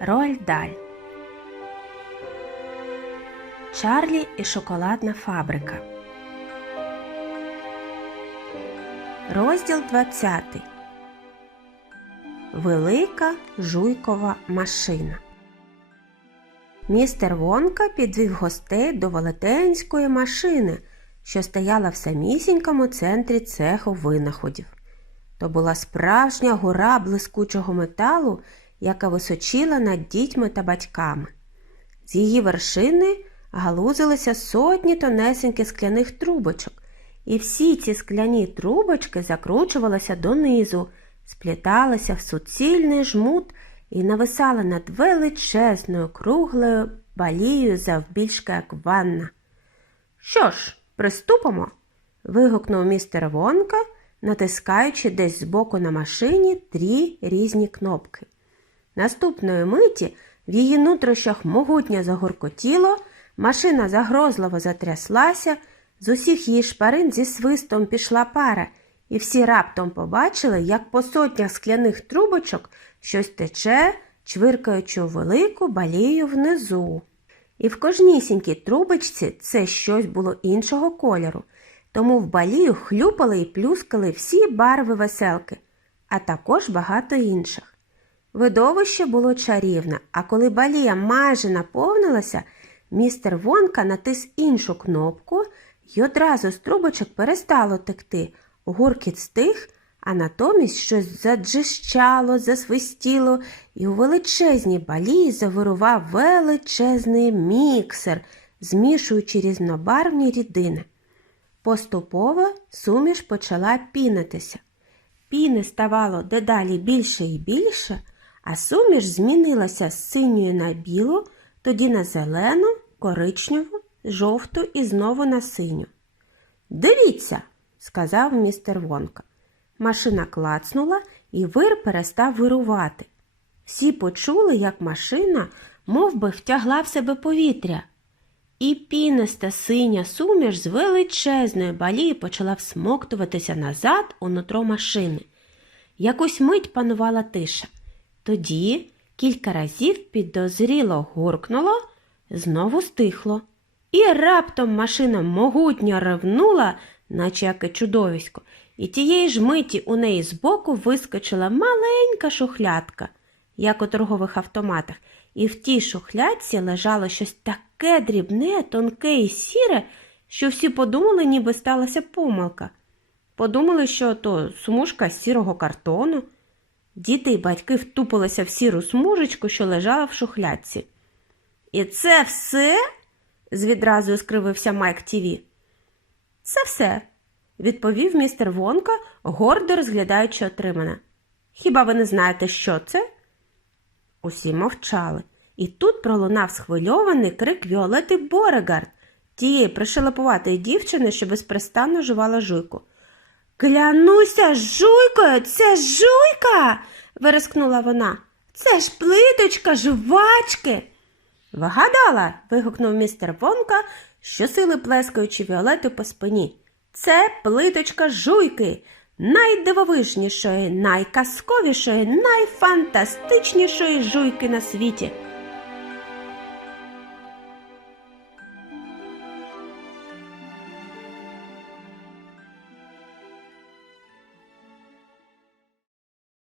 Роальд Даль. Чарлі і шоколадна фабрика. Розділ 20. Велика жуйкова машина. Містер Вонка підвів гостей до велетенської машини, що стояла в самісінькому центрі цеху винаходів. То була справжня гора блискучого металу, яка височила над дітьми та батьками. З її вершини галузилися сотні тонесеньких скляних трубочок, і всі ці скляні трубочки закручувалися донизу, спліталися в суцільний жмут і нависали над величезною круглою балією завбільшки як ванна. Що ж, приступимо? вигукнув містер Вонка, натискаючи десь збоку на машині три різні кнопки. Наступної миті в її нутрощах могутньо загоркотіло, машина загрозливо затряслася, з усіх її шпарин зі свистом пішла пара, і всі раптом побачили, як по сотнях скляних трубочок щось тече, чвиркаючи велику балію внизу. І в кожнісінькій трубочці це щось було іншого кольору, тому в балію хлюпали і плюскали всі барви веселки, а також багато інших. Видовище було чарівне, а коли балія майже наповнилася, містер Вонка натис іншу кнопку і одразу з трубочок перестало текти. Гуркіт стих, а натомість щось заджищало, засвистіло, і у величезній балії завирував величезний міксер, змішуючи різнобарвні рідини. Поступово суміш почала пінитися. Піни ставало дедалі більше і більше, а суміш змінилася з синьої на білу, тоді на зелену, коричневу, жовту і знову на синю. Дивіться, сказав містер Вонка. Машина клацнула, і вир перестав вирувати. Всі почули, як машина мов би, втягла в себе повітря. І піниста синя суміш з величезної балії почала всмоктуватися назад у нутро машини. Якусь мить панувала тиша. Тоді кілька разів підозріло гуркнуло, знову стихло. І раптом машина могутньо ревнула, наче яке чудовисько, і тієї ж миті у неї збоку вискочила маленька шухлядка, як у торгових автоматах, і в тій шухлядці лежало щось таке дрібне, тонке і сіре, що всі подумали, ніби сталася помилка. Подумали, що то смужка з сірого картону. Діти й батьки втупилися в сіру смужечку, що лежала в шухлядці. І це все? з відразу скривився Майк Тіві. Це все, відповів містер Вонка, гордо розглядаючи отримане. Хіба ви не знаєте, що це? Усі мовчали, і тут пролунав схвильований крик Віолети Борегард, тієї пришелепуватої дівчини, що безпрестанно жувала жуйку. Клянуся жуйкою, це жуйка. вирискнула вона. Це ж плиточка жувачки. Вгадала. вигукнув містер Вонка, щосили плескаючи Віолету по спині. Це плиточка жуйки, найдивовижнішої, найказковішої, найфантастичнішої жуйки на світі.